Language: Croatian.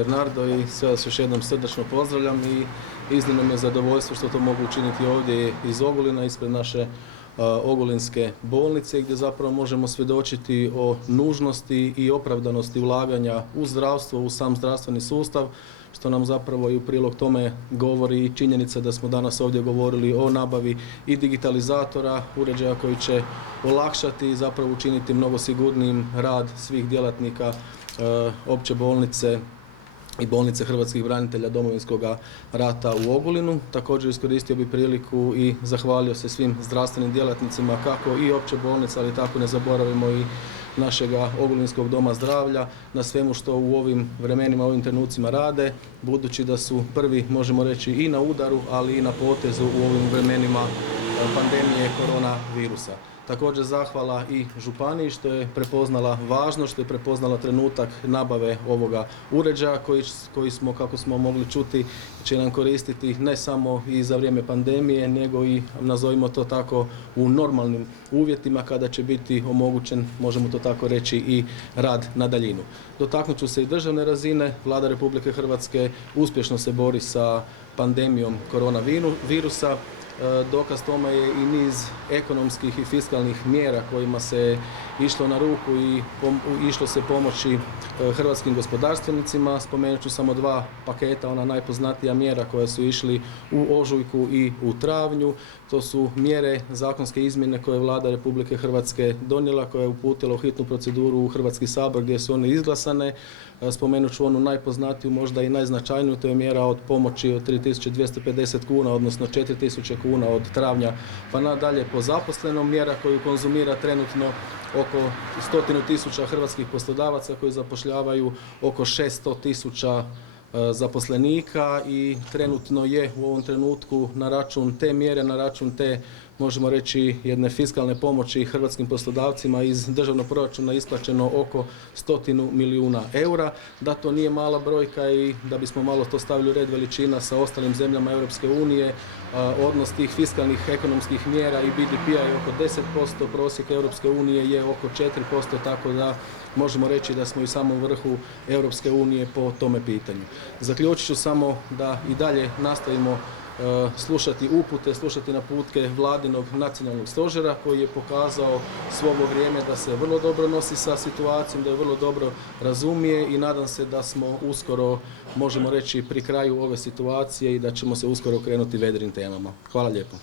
Bernardo i sve vas još jednom srdačno pozdravljam i iznimno mi je zadovoljstvo što to mogu učiniti ovdje iz Ogulina, ispred naše Ogulinske bolnice gdje zapravo možemo svjedočiti o nužnosti i opravdanosti ulaganja u zdravstvo, u sam zdravstveni sustav, što nam zapravo i u prilog tome govori i činjenica da smo danas ovdje govorili o nabavi i digitalizatora, uređaja koji će olakšati i zapravo učiniti mnogo sigurnijim rad svih djelatnika opće bolnice i bolnice hrvatskih branitelja Domovinskog rata u Ogulinu. Također iskoristio bi priliku i zahvalio se svim zdravstvenim djelatnicima kako i opće bolnice, ali tako ne zaboravimo i našega Ogulinskog doma zdravlja na svemu što u ovim vremenima, ovim trenucima rade, budući da su prvi, možemo reći, i na udaru, ali i na potezu u ovim vremenima pandemije koronavirusa. Također zahvala i županiji što je prepoznala važnost, što je prepoznala trenutak nabave ovoga uređaja koji smo, kako smo mogli čuti, će nam koristiti ne samo i za vrijeme pandemije, nego i, nazovimo to tako, u normalnim uvjetima kada će biti omogućen, možemo to tako reći, i rad na daljinu. Dotaknut ću se i državne razine. Vlada Republike Hrvatske uspješno se bori sa pandemijom koronavirusa. Dokaz tome je i niz ekonomskih i fiskalnih mjera kojima se išlo na ruku i išlo se pomoći hrvatskim gospodarstvenicima. Spomenut ću samo dva paketa, ona najpoznatija mjera koja su išli u ožujku i u travnju. To su mjere, zakonske izmjene koje je Vlada Republike Hrvatske donijela, koja je uputila u hitnu proceduru u Hrvatski sabor gdje su one izglasane. Spomenut ću onu najpoznatiju, možda i najznačajniju, to je mjera od pomoći od 3250 kuna, odnosno 4000 kuna od travnja pa nadalje po zaposlenom, mjera koju konzumira trenutno oko 100.000 hrvatskih poslodavaca koji zapošljavaju oko 600.000 zaposlenika i trenutno je u ovom trenutku na račun te mjere, na račun te, možemo reći, jedne fiskalne pomoći hrvatskim poslodavcima iz državnog proračuna isplaćeno oko 100 milijuna eura. Da to nije mala brojka i da bismo malo to stavili u red veličina sa ostalim zemljama Europske unije, odnos tih fiskalnih ekonomskih mjera i BDP-a je oko 10%, prosjek Europske unije je oko 4%, tako da možemo reći da smo i u samom vrhu Europske unije po tome pitanju. Zaključit ću samo da i dalje nastavimo slušati upute, slušati naputke Vladinog nacionalnog stožera koji je pokazao svo ovo vrijeme da se vrlo dobro nosi sa situacijom, da je vrlo dobro razumije i nadam se da smo uskoro, možemo reći, pri kraju ove situacije i da ćemo se uskoro krenuti vedrim temama. Hvala lijepo.